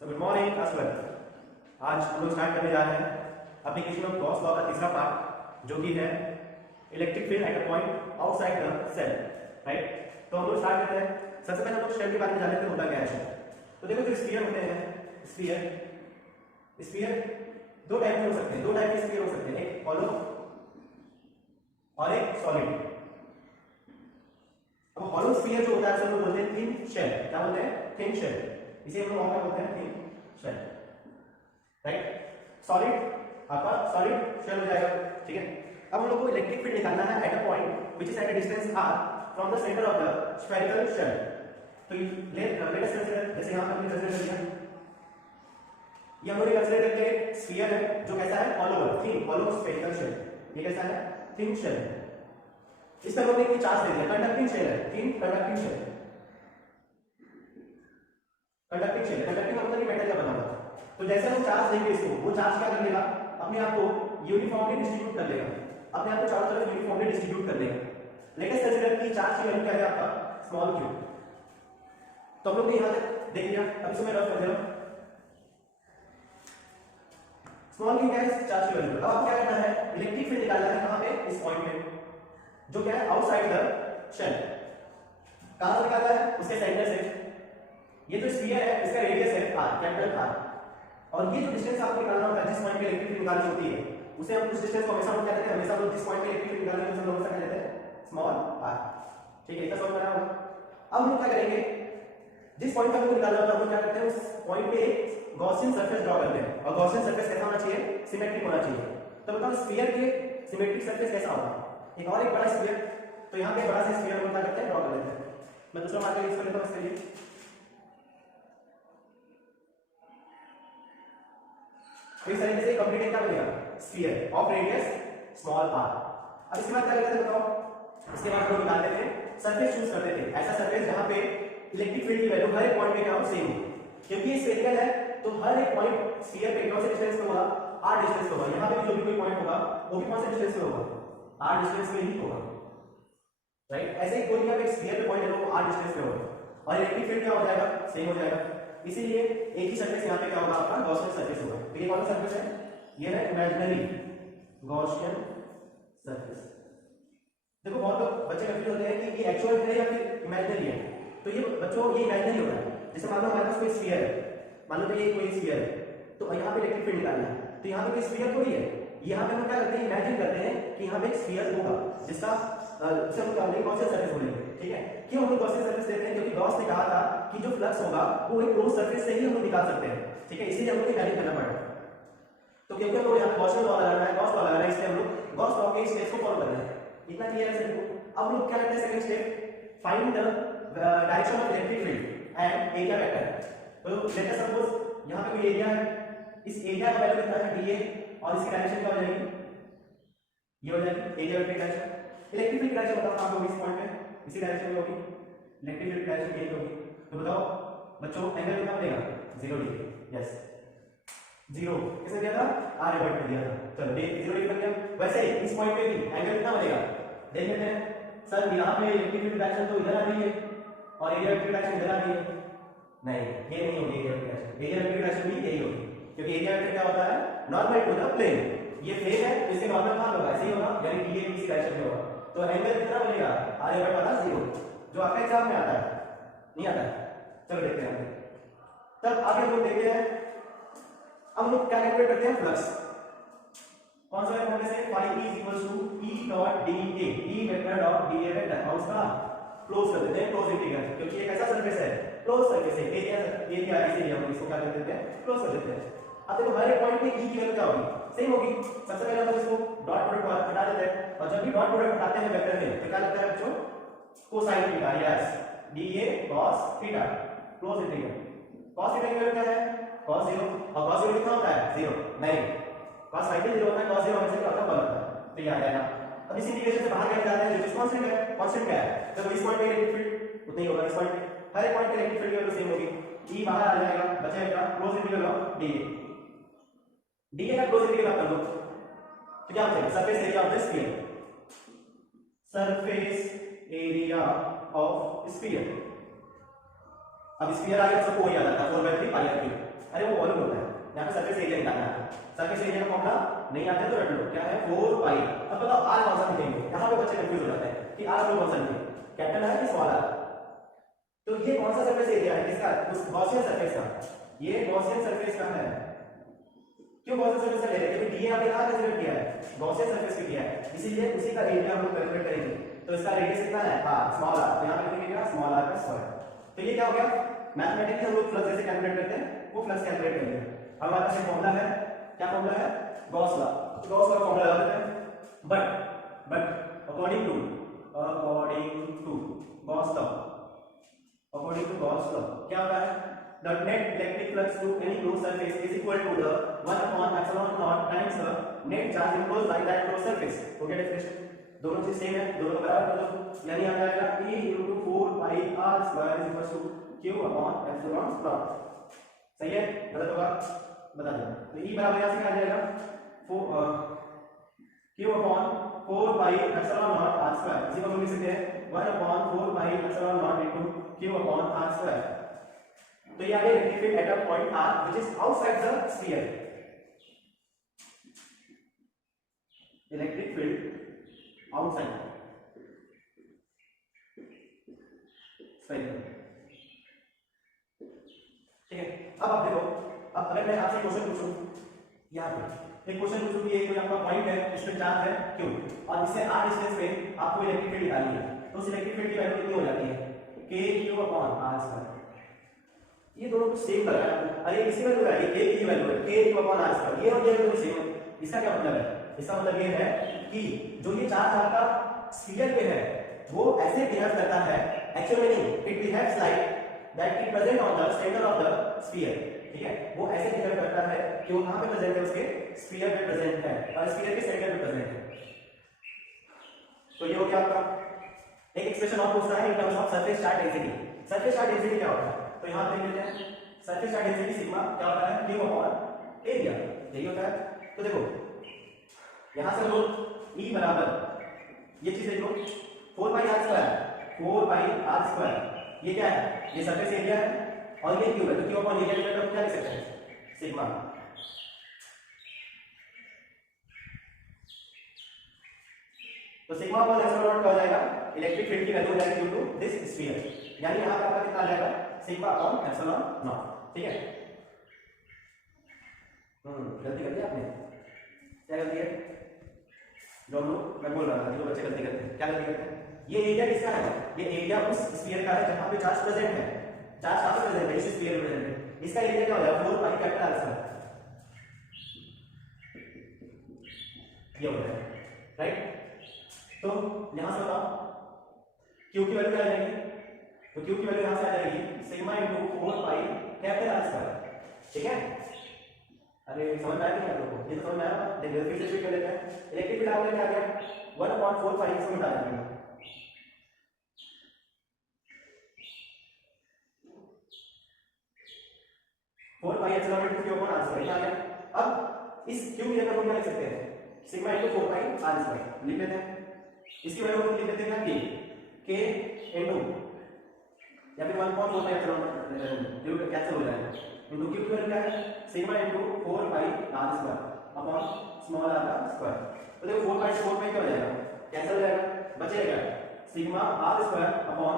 Good morning class 12। आज हम लोग स्टार्ट करने जा रहे हैं एप्लीकेशन ऑफ गॉस लॉ का तीसरा पार्ट, जो कि है electric field at a point outside the cell. Right, तो हम लोग स्टार्ट करते हैं। सबसे पहले हम लोग शेल के बारे में जान लेते हैं, होता क्या है शेल। तो देखो, जो स्फीयर होते हैं, स्फीयर दो टाइप के हो सकते हैं, दो टाइप के स्फीयर हो सकते हैं, एक हॉलो और एक सॉलिड। अब हॉलो स्फीयर जो होता है उसे हम लोग बोलते हैं थिन शेल। क्या बोलते हैं? Thin shell. इसे हम लोग क्या बोलते हैं? Thin shell. राइट, सॉलिड आपका सॉलिड शेल हो जाएगा। ठीक है, अब हम लोग को इलेक्ट्रिक फील्ड निकालना है at a point which is at a distance r from the centre of the spherical shell. तो लेट अस कंसीडर, जैसे यहां हमने कंसीडर किया, ये हम लोग कंसीडर करते हैं स्फीयर है जो कैसा है? Hollow, thin hollow spherical shell. ये कैसा है? Thin shell. इस पर हमने कोई चार्ज दे दिया, कंडक्टिंग शेल है, thin conducting shell. Conducting shell, conducting मतलब कि मेटल का बना हुआ। तो जैसे हम चार्ज देंगे इसको, वो चार्ज क्या कर लेगा? अपने आप को यूनिफॉर्मली डिस्ट्रीब्यूट कर लेगा, अपने आप को चारों तरफ यूनिफॉर्मली डिस्ट्रीब्यूट कर देगा। लेटेस्ट कंसीडर की चार्ज की वैल्यू क्या है आपका? Small Q. तो हम लोग ने यहां तक देख लिया। अब इसको मैं रफ कर दे रहा हूं। स्मॉल क्यू क्या है? चार्ज की वैल्यू। अब आपको क्या करना है? इलेक्ट्रिक फील्ड निकालना है। कहां पे? इस पॉइंट पे, जो क्या है? Outside the shell. कहां से निकालना है? उसके सेंटर से। ये जो स्फीयर है इसका रेडियस है r, कैपिटल R, और ये जो डिस्टेंस आपको निकालना होता है, जिस पॉइंट पे इलेक्ट्रिक फील्ड निकालनी होती है, उसे हम उस डिस्टेंस को हमेशा हम क्या कहते हैं? हमेशा हम जिस पॉइंट पे इलेक्ट्रिक फील्ड निकालनी है उसे हम हमेशा क्या कहते हैं? Small r। ठीक है, इतना समझ में आया होगा। अब हम क्या करेंगे? जिस पॉइंट पे हमको निकालना होता है, हम क्या करते हैं? उस पॉइंट पे एक गॉसियन सरफेस ड्रॉ करते हैं, और गॉसियन सरफेस कैसा होना चाहिए? सिमेट्रिक होना चाहिए। तो बताओ स्फीयर के सिमेट्रिक सरफेस कैसा होगा? एक बड़ा स्फीयर, तो यहाँ पे बड़ा सा स्फीयर हम क्या करते हैं? ड्रॉ कर लेते हैं। मैं दूसरा मार्कर यूज कर लेता हूं इसके लिए। तो इस तरीके से कंप्लीट क्या बनेगा? Sphere of radius small r। अब इसके बाद क्या करते थे बताओ? इसके बाद हम निकाल लेते हैं, सरफेस चूज करते थे, ऐसा सरफेस जहां पे इलेक्ट्रिक फील्ड की वैल्यू हर एक पॉइंट पे क्या हो? सेम हो। क्योंकि ये स्फेरिकल है, तो हर एक पॉइंट स्फीयर पे कौन से डिस्टेंस पे होगा? r डिस्टेंस पे होगा। यहां पे भी जो भी कोई पॉइंट होगा वो भी कौन से डिस्टेंस पे होगा? r डिस्टेंस पे ही होगा। राइट, ऐसे ही कोई भी स्फीयर पे पॉइंट है वो r डिस्टेंस पे होगा, और इलेक्ट्रिक फील्ड क्या हो जाएगा? सेम हो जाएगा। इसीलिए एक ही सरफेस यहाँ पे क्या होगा? आपका गॉसियन सरफेस होगा। तो ये कौन सा सरफेस है? ये है इमेजिनरी गॉसियन सरफेस। देखो, बहुत लोग बच्चे कंफ्यूज होते हैं कि ये एक्चुअल है या फिर इमेजिनरी है। तो ये बच्चों, ये इमेजिनरी होता है। जैसे मान लो हमारे पास कोई स्फीयर है, मान लो तो ये कोई स्फीयर है, तो यहाँ पे इलेक्ट्रिक फील्ड निकालना है, तो यहाँ पे कोई स्फीयर थोड़ी है। यहाँ पे हम क्या करते हैं? इमेजिन करते हैं कि यहाँ पे एक स्फीयर होगा जिसका जिसे हम क्या बोलेंगे? गॉसियन सरफेस बोलेंगे। ठीक है, क्यों हम लोग गॉसियन सरफेस लेते हैं? क्योंकि गॉस ने कहा था कि जो फ्लक्स होगा वो एक क्लोज सरफेस से ही हम लोग निकाल सकते हैं। ठीक है, इसीलिए हम लोग इमेजिन करना पड़ेगा। तो क्योंकि हम लोग यहाँ गॉसियन लॉ लगाना है, गॉस लॉ लगाना है, इसलिए हम लोग गॉस लॉ के स्टेप्स को फॉलो करना है। इतना क्लियर है सभी को? अब लोग क्या करते हैं? Second step, find the direction of electric field and area vector. तो लेट अस सपोज यहाँ पे कोई एरिया है, इस एरिया का वैल्यू कितना है? dA, और इसकी डायरेक्शन क्या हो जाएगी? ये हो जाएगी area vector direction. Electric field direction बताओ आप लोग, इस पॉइंट पे इसी डायरेक्शन में होगी इलेक्ट्रिक फील्ड डायरेक्शन, यही होगी। तो बताओ बच्चों, एंगल कितना बनेगा? 0 डिग्री। यस, 0 किसने दिया था? आर्यभट्ट ने दिया था। चलो 0 डिग्री बन गया। वैसे ही इस पॉइंट पे भी एंगल कितना बनेगा? देख लेते हैं। सर यहाँ पे इलेक्ट्रिक फील्ड डायरेक्शन तो इधर आ रही है और एरिया वेक्टर डायरेक्शन इधर आ रही है। नहीं, ये नहीं होगी area vector direction. Area vector direction भी यही होगी, क्योंकि एरिया वेक्टर क्या होता है? Normal to the plane. ये प्लेन है, इससे नॉर्मल कहां होगा? ऐसे ही होगा, यानी dA इसी डायरेक्शन में होगा। तो एंगल कितना बनेगा? आर्यभट्ट वाला 0, जो आपके एग्जाम में आता है। नहीं आता है? चलो देखते हैं। तब आगे हम लोग देखते हैं, हम लोग क्या कैलकुलेट करते हैं? फ्लक्स। कौन सा फॉर्मूले से? phi E dot dA, E vector dot dA vector, और उसका क्लोज कर देते हैं, क्लोज इंटीग्रल, क्योंकि ये कैसा सरफेस है? क्लोज सरफेस है। एरिया इसीलिए हम इसको क्या कर देते हैं? क्लोज कर देते हैं। अब देखो, हर एक पॉइंट पे E की वैल्यू क्या होगी? सेम होगी। सबसे पहले हम इसको डॉट प्रोडक्ट हटा देते हैं, और जब भी डॉट प्रोडक्ट हटाते हैं वेक्टर में, तो क्या लगता है बच्चों? Cosine theta. Yes, dA cos theta, close integral. cos theta की वैल्यू क्या है? cos 0, और cos 0 कितना होता है? 0 नहीं, cos 90 0 होता है, cos 0 हमेशा क्या होता है? 1 होता है। तो ये आ जाएगा। अब इस इंटीग्रेशन से बाहर क्या निकालते हैं? जो कांस्टेंट है, कांस्टेंट क्या है? तो इस पॉइंट पे इलेक्ट्रिक फील्ड उतना ही होगा, इस पॉइंट पे हर एक पॉइंट पे इलेक्ट्रिक फील्ड की वैल्यू सेम होगी। E बाहर आ जाएगा, बचेगा close integral of dA। dA का क्लोज इंटीग्रल आप कर लो तो क्या बचेगा? Surface area of the sphere, surface area of sphere. अब स्फीयर आ गया, सबको वही आ जाता है 4/3 पाई r क्यूब। अरे वो वॉल्यूम होता है, यहाँ पे सरफेस एरिया निकालना है। सरफेस एरिया का फॉर्मूला नहीं आता है तो रट लो, क्या है 4 पाई। अब बताओ आर कौन सा लिखेंगे, यहाँ पे बच्चे कंफ्यूज हो जाते हैं कि आर कौन सा लिखेंगे, कैपिटल आर कि स्मॉल आर। तो ये कौन सा सरफेस एरिया है किसका, उस गॉसियन सरफेस का, ये गॉसियन सरफेस का है। क्यों गॉसियन सरफेस का ले रहे हैं, क्योंकि डी आपने कहां कैलकुलेट किया है, गॉसियन सरफेस पे किया है, इसीलिए उसी का एरिया हम लोग कैलकुलेट करेंगे। तो इसका रेडियस कितना है, हां स्मॉल आर, तो यहां पे लिखेंगे क्या, स्मॉल आर का स्क्वायर। तो ये क्या हो गया, मैथमेटिकली हम लोग फ्लक्स जैसे कैलकुलेट करते हैं वो फ्लक्स कैलकुलेट करेंगे। अब हमारे पास एक फॉर्मूला है, क्या फॉर्मूला है, गॉस लॉ। तो गॉस लॉ का फॉर्मूला लगा देते हैं, but according to Gauss law क्या होता है, the net electric flux to any closed surface is equal to the 1 upon epsilon naught times the net charge enclosed by that closed surface। हो गया definition, दोनों चीज सेम है, दोनों को बराबर कर दो, यानी आ जाएगा E into 4 pi r square is equal to q upon epsilon naught। सही है, गलत होगा बता दो। तो E बराबर यहां से क्या आ जाएगा, q upon 4 pi epsilon naught r square, इसी को हम लिख सकते हैं 1 upon 4 pi epsilon naught into q upon r square। तो ये आ गया electric field at a point r which is outside the sphere. Electric field outside sphere, ठीक है। अब आप देखो, अब अगर मैं आपसे क्वेश्चन पूछूं, यहां पे एक क्वेश्चन पूछूं कि ये कोई आपका पॉइंट है, इसमें चार्ज है क्यों, और इससे r डिस्टेंस पे आपको इलेक्ट्रिक फील्ड निकालनी है, तो उस इलेक्ट्रिक फील्ड की वैल्यू कितनी हो जाती है, k q upon r square. ये दोनों कुछ सेम लग रहा है, अरे इसकी वैल्यू है, ये k की वैल्यू है k q upon r square, ये और ये वैल्यू सेम है। इसका क्या मतलब है, इसका मतलब ये है कि जो ये चार्ज आपका स्फीयर पे है वो ऐसे बिहेव करता है, एक्चुअली नहीं, it behaves like that it present on the centre of the sphere, ठीक है। वो ऐसे बिहेव करता है कि वो कहां पे प्रेजेंट है, उसके स्फीयर पे प्रेजेंट है और स्फीयर के सेंटर पे प्रेजेंट है। तो ये हो गया आपका। एक एक्सप्रेशन और पूछता है in terms of surface charge density. Surface charge density क्या होता है, तो यहां पे लेते हैं सरफेस चार्ज डेंसिटी सिग्मा क्या होता है, q अपॉन एरिया, यही होता है। तो देखो यहां से हम लोग E बराबर, ये चीज देख लो 4 पाई r स्क्वायर, 4 पाई r स्क्वायर, ये क्या है, ये सरफेस एरिया है और ये q है, तो q अपॉन एरिया का मतलब क्या लिख सकते हैं, सिग्मा। तो सिग्मा अपॉन एप्सिलॉन नॉट क्या हो जाएगा, इलेक्ट्रिक फील्ड की वैल्यू हो जाएगी ड्यू टू दिस स्फीयर, यानी यहां पे आपका कितना आ जाएगा, सिग्मा अपॉन एप्सिलॉन नॉट, ठीक है। गलती कर दी आपने, क्या गलती है, जो लोग मैं बोल रहा था, जो बच्चे गलती करते हैं, क्या गलती करते हैं, ये एरिया किसका है, ये एरिया उस स्फीयर का है जहां पे चार्ज प्रेजेंट है, चार्ज कहां पे प्रेजेंट है, इस स्फीयर में प्रेजेंट है, इसका एरिया क्या हो जाएगा 4 पाई कैपिटल R स्क्वायर, ये हो जाएगा, राइट। तो यहां से बताओ q की वैल्यू क्या आ जाएगी, तो q की वैल्यू यहां से आ जाएगी sigma into 4 pi capital R square, ठीक है। अरे समझ में आया नहीं आप लोगों को, ये तो समझ में आया, देखिए फिर से शुरू कर लेते हैं। इलेक्ट्रिक फील्ड आपने क्या किया, 1/4 पाई इसमें मिटा देंगे, 4 pi epsilon into q upon r square आ गया। अब इस q की जगह हम क्या लिख सकते हैं, सिग्मा इनटू 4 पाई r स्क्वायर लिख लेते हैं, इसकी वैल्यू हम लिख देते हैं k इनटू या फिर 1/4 पाई एप्सिलॉन जो कैंसिल हो जाएगा, इनटू q की वैल्यू क्या है, सिग्मा इनटू 4 पाई r square upon small r का स्क्वायर। तो देखो 4 पाई से 4 पाई क्या हो जाएगा, कैंसिल हो जाएगा, बचेगा sigma r square upon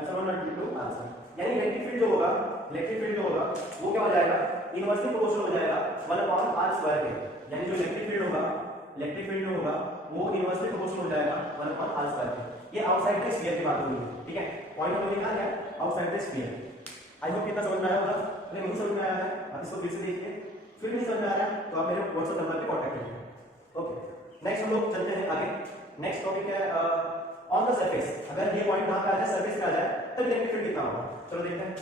epsilon not into r square, यानी इलेक्ट्रिक फील्ड जो होगा, इलेक्ट्रिक फील्ड जो होगा वो क्या हो जाएगा, इनवर्सली प्रोपोर्शनल हो जाएगा 1/r स्क्वायर के, यानी जो इलेक्ट्रिक फील्ड होगा, इलेक्ट्रिक फील्ड जो होगा वो इनवर्सली प्रोपोर्शनल हो जाएगा 1/r स्क्वायर के। ये आउटसाइड द स्फीयर की बात हो रही है, ठीक है, पॉइंट हमने लिखा है outside the sphere. I hope कितना समझ में आया होगा, अगर नहीं समझ में आया है आप इसको फिर से देखिए, फिर नहीं समझ में आ रहा है तो आप मेरे व्हाट्सएप नंबर पे कांटेक्ट करिए। ओके, नेक्स्ट हम लोग चलते हैं आगे। नेक्स्ट टॉपिक है ऑन द सरफेस, अगर ये पॉइंट यहां पे आ जाए, सरफेस पे आ जाए, तब इलेक्ट्रिक फील्ड कितना होगा, चलो देखते हैं।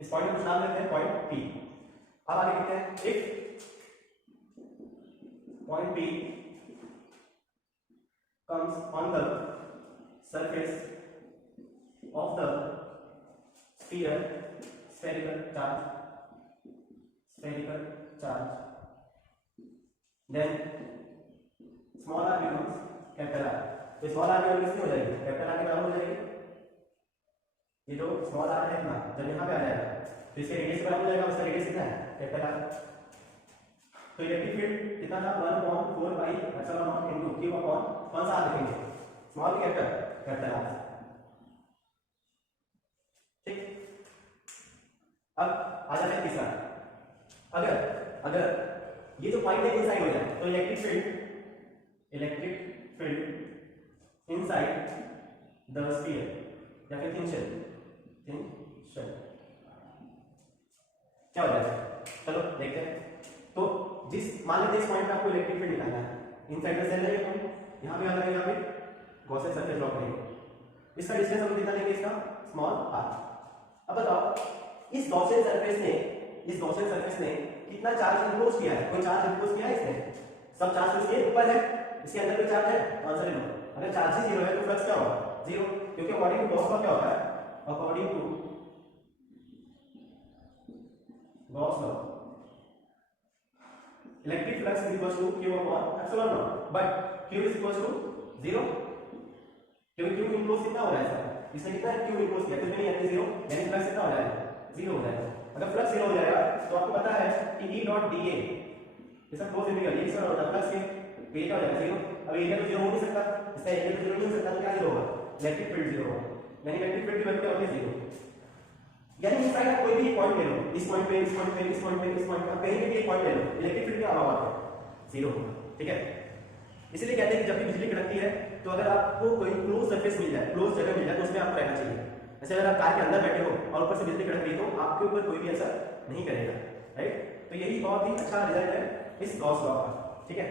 इस पॉइंट को कुछ नाम देते हैं पॉइंट P। अब आगे लिखते हैं if point P comes on the surface of the sphere spherical charge, then small r becomes capital R। तो स्मॉल r की वैल्यू कितनी हो जाएगी, कैपिटल R के बराबर हो जाएगी। ये जो स्मॉल r है ना, जब यहाँ पे आ जाएगा तो इसके रेडियस बराबर हो जाएगा, उसका रेडियस कितना है, कैपिटल R। तो इलेक्ट्रिक फील्ड कितना था, 1/4 pi epsilon not into q upon कौन सा r लिखेंगे, स्मॉल कैपिटल R। ठीक, अब आ जाता है तीसरा। अगर ये जो पॉइंट है इनसाइड हो जाए तो electric field inside the sphere या फिर थिन शेल क्या हो जाएगा, चलो देखते हैं। तो जिस मान लेते हैं इस पॉइंट पे आपको इलेक्ट्रिक फील्ड निकालना है, इनसाइड द सेल है ये पॉइंट, यहां पे आ जाएगा, यहाँ पे गॉसियन सरफेस ड्रॉ करेंगे, इसका डिस्टेंस हम कितना लेंगे, इसका स्मॉल r। अब बताओ इस गॉसियन सरफेस ने कितना चार्ज इंपोज किया है, कोई चार्ज इंपोज किया है इसने, सब चार्ज तो इसके ऊपर है, इसके अंदर कोई चार्ज है, आंसर लो। अगर चार्ज ही जीरो है तो फ्लक्स क्या होगा, जीरो, क्योंकि अकॉर्डिंग टू गॉस लॉ क्या होता है, according to Gauss law electric flux is equal to q upon epsilon naught, but q is equal to 0, क्योंकि q इंपोज कितना हो रहा है, इसने कितना q इंपोज किया, तो यानी 0, यानी फ्लक्स कितना हो जाएगा, 0 हो जाएगा। अगर फ्लक्स 0 हो जाएगा तो आपको पता है कि E डॉट dA इसका क्लोज इंटीग्रल, ये किसका होता है, फ्लक्स के, तो ये क्या हो जाएगा, 0। अब एरिया तो 0 हो नहीं सकता, इसका एरिया तो 0 नहीं हो सकता, तो क्या 0 होगा, इलेक्ट्रिक फील्ड 0 होगा, यानी इलेक्ट्रिक फील्ड की वैल्यू क्या होती है, 0। यानी इनसाइड आप कोई भी पॉइंट ले लो, इस पॉइंट पे, इस पॉइंट पे, इस पॉइंट पे, इस पॉइंट पे, कहीं भी एक पॉइंट ले लो, इलेक्ट्रिक फील्ड क्या होगा, 0 होगा। ठीक है, इसलिए कहते हैं कि जब भी बिजली कड़कती है तो अगर आपको कोई क्लोज सरफेस मिल जाए, क्लोज जगह मिल जाए, तो उसमें आपको रहना चाहिए। ऐसे अगर आप कार के अंदर बैठे हो और ऊपर से बिजली कड़क रही है तो आपके ऊपर कोई भी असर नहीं करेगा, राइट। तो यही बहुत ही अच्छा रिजल्ट है इस गॉस लॉ का। ठीक है,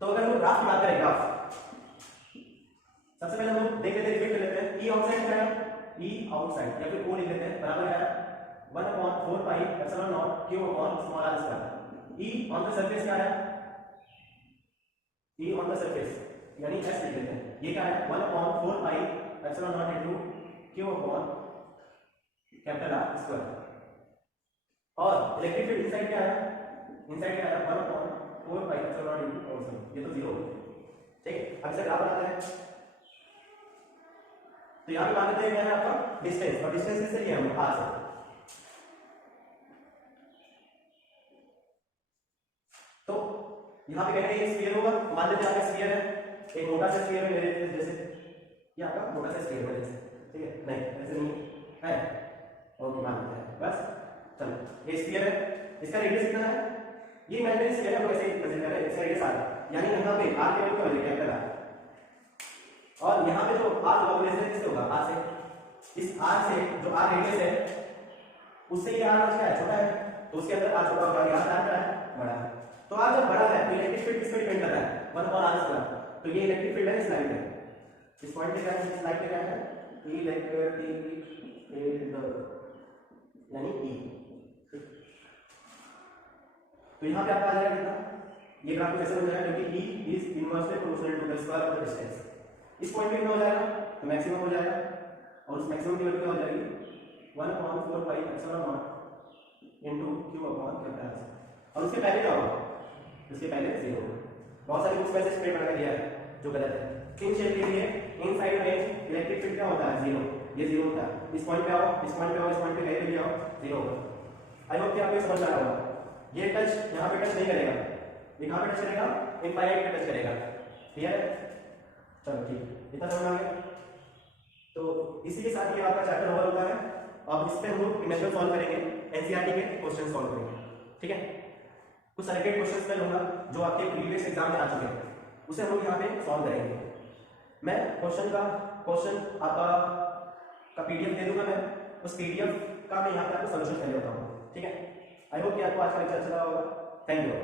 तो अगर हम ग्राफ की बात करें, ग्राफ सबसे पहले हम देख लेते हैं, रिपीट कर लेते हैं। ई आउटसाइड क्या है, ई आउटसाइड या फिर ओ लिख लेते हैं, बराबर है 1/4 pi epsilon not q upon small r square. E on the surface क्या है, ई ऑन द सरफेस यानी s लिख लेते हैं, ये क्या है 1/4 pi epsilon not into q upon capital R square. और इलेक्ट्रिक फील्ड इनसाइड क्या है, 1/4 पाई एप्सिलॉन नॉट इनटू और ये तो 0 हो गया। ठीक, अब इसे ग्राफ बनाते हैं। तो यहां पे मान लेते हैं क्या है आपका डिस्टेंस, और डिस्टेंस किससे लिया हम, r से। तो यहां पे कहते हैं ये स्फीयर होगा, मान लेते हैं आपका स्फीयर है, एक मोटा सा स्फीयर है मेरे जैसे, ये आपका मोटा सा स्फीयर है जैसे, ठीक है, नहीं ऐसे नहीं है, ओके मान लेते हैं बस। चलो ये स्फीयर है, इसका रेडियस कितना है, ये इमेजिनरी स्फीयर है, वैसे ही कंसीडर करें, इसका रेडियस r, यानी यहां पे r की वैल्यू क्या होगी, कैपिटल R। और यहां पे जो r होगा वो रेडियस किससे होगा, r से। इस r से जो r रेडियस है उससे ये r क्या है, छोटा है, तो उसके अंदर r छोटा होगा, यहां r क्या है, बड़ा है। तो r जब बड़ा है तो इलेक्ट्रिक फील्ड किस पे डिपेंड कर रहा है, 1/r²। तो ये इलेक्ट्रिक फील्ड है इस लाइन पे, इस पॉइंट पे क्या है, इस लाइन पे क्या है, इलेक्ट्रिक फील्ड यानी E। तो यहां पे आपका आ जाएगा कितना, ये ग्राफ कैसे बन जाएगा, क्योंकि E is inversely proportional to the square of the distance. इस पॉइंट पे कितना हो जाएगा, तो मैक्सिमम हो जाएगा, और उस मैक्सिमम की वैल्यू क्या हो जाएगी 1/4 pi epsilon not into q upon capital R। और उसके पहले क्या होगा, उसके पहले 0 होगा। बहुत सारे बुक्स में से स्प्रेड बना दिया है जो गलत है। थिन शेल के लिए इनसाइड में इलेक्ट्रिक फील्ड क्या होता है, 0, ये 0 होता है। इस पॉइंट पे आओ, इस पॉइंट पे आओ, इस पॉइंट पे कहीं भी आओ, 0 होगा। आई होप कि आपको समझ आ रहा होगा। ये टच यहां पे टच नहीं करेगा, ये कहां पे टच करेगा, इनफाइनाइट पे टच करेगा, क्लियर है। चलो ठीक, इतना समझ आ गया। तो इसी के साथ ये आपका चैप्टर ओवर होता है। अब इस पे हम लोग इमेजिनल सॉल्व करेंगे, एनसीईआरटी के क्वेश्चन सॉल्व करेंगे, ठीक है। कुछ सेलेक्टेड क्वेश्चंस मैं लूंगा जो आपके प्रीवियस एग्जाम में आ चुके हैं, उसे हम लोग यहाँ पे सॉल्व करेंगे। मैं क्वेश्चन आपका पीडीएफ दे दूंगा, मैं उस पीडीएफ का मैं यहाँ पे आपको सॉल्यूशन कर लेता हूँ, ठीक है। आई होप कि आपको आज का लेक्चर अच्छा लगा होगा। Thank you.